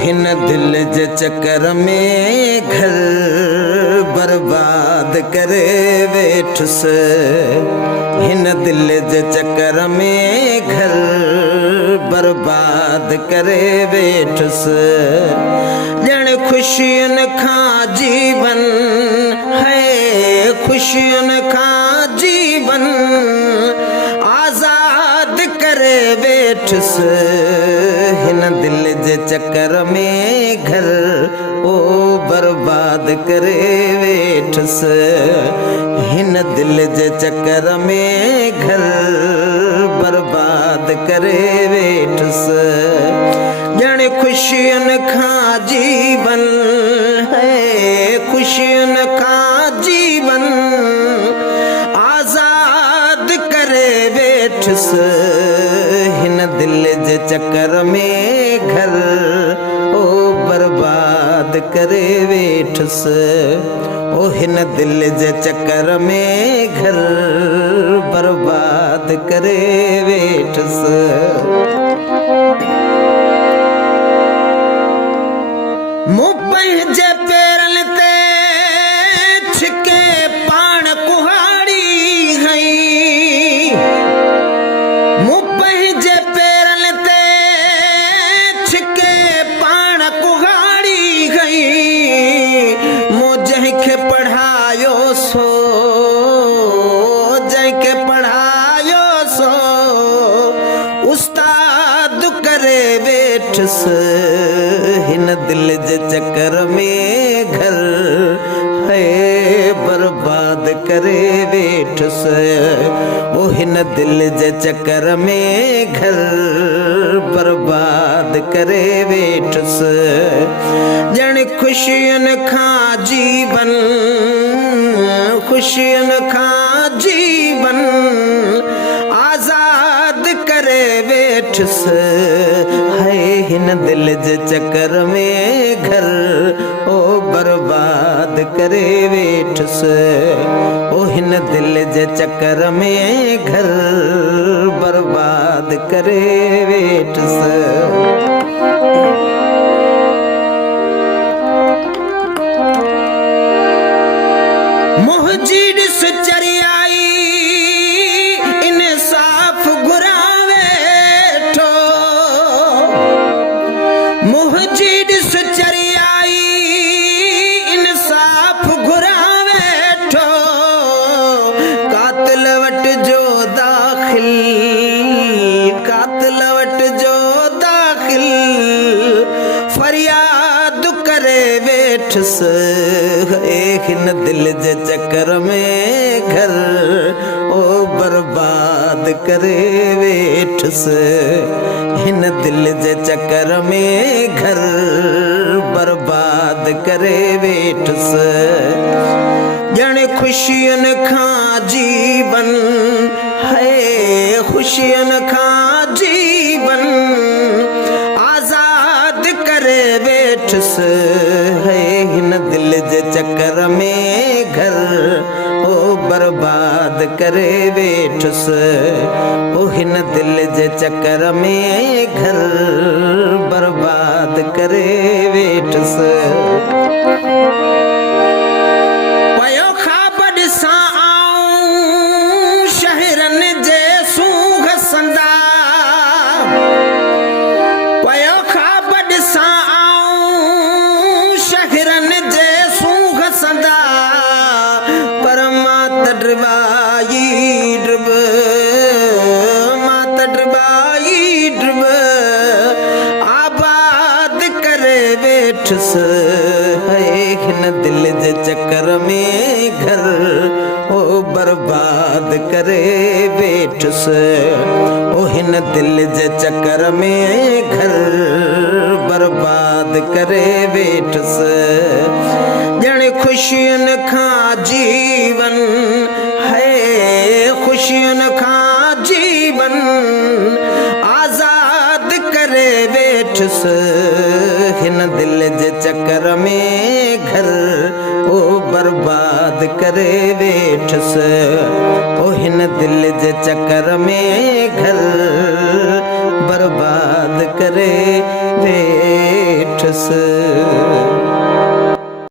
हिन दिल जे चक्कर में घर बर्बाद करे वेठुस। हिन दिल जे चक्कर में घर बर्बाद करे वेठुस। ॼण खुशियुनि खां जीवन है, खुशियुनि खां जीवन आजाद करे वेठुस। हिन दिल जे चक्कर में घर ओ बर्बाद करे वेठुस। हिन दिल जे चक्कर में घर बर्बाद करे वेठुस। ॼण खुशियुनि खां जीवन है, खुशियुनि खां जीवन आजाद करे वेठुस। हिन दिल जे चक्कर में घर ओ बर्बाद करे वेठुस। ओ हिन दिल जे चक्कर में घर बर्बाद करे वेठुस। मूं पंहिंजे पेरनि ते छिके पाण कुहाड़ी हई। मूं पंहिंजे पेरनि ते छिके पाण कुहाड़ी हई। मूं जंहिंखे पढ़ायो सो, जंहिंखे पढ़ायो सो उस्ताद करे वेठुस। हिन दिल जे चक्कर में घर है बर्बाद करे वेठुस। ओ हिन दिल जे चक्कर में घर बर्बाद करे वेठुस। ॼण खुशियुनि खां जीवन, खुशियुनि खां जीवन आजाद करे वेठुस। है हिन दिल जे चक्कर में घर ओ बर्बाद करे वेठुस। ओ हिन दिल जे चक्कर में घर बर्बाद करे वेठुस। मुंहिंजी ॾिस चरियाई इंसाफ़ घुरां वेठो। मुंहिंजी ॾिस चरियाई इंसाफ़ घुरां वेठो। कातिल वटि जो दाख़िल, कातिल वटि जो दाख़िल फरियाद करे वेठुस। हिन दिल जे चक्कर में घर ओ बर्बाद करे वेठुस। हिन दिल जे चक्कर में घर बर्बाद करे वेठुस। ॼण खुशियुनि खां जीवन है, खुशियुनि खां जीवन आजाद करे वेठुस। है हिन दिल जे चक्कर में घर ओ बर्बाद करे वेठुस। ओ हिन दिल जे चक्कर में घर बर्बाद करे वेठुस। पयो ख़्वाब ॾिसां आऊं शहरनि जे सूंघ संदा। पयो ख़्वाब ॾिसां आऊं शहरनि जे सूंघ संदा। पर मां त ड्रिबाई ड्रिब, मां त ड्रिबाई ड्रिब आबाद करे वेठुस। है हिन दिल जे चक्कर में घर ओ बर्बाद करे वेठुस। ओ हिन दिल जे चक्कर में घर बर्बाद करे वेठुस। ॼण खुशियुनि खां जीवन है, खुशियुनि खां जीवन आजाद करे वेठुस। हिन दिल जे चक्कर में घर ओ बर्बाद करे वेठुस। ओ हिन दिल जे चक्कर में घर बर्बाद करे वेठुस। वेठस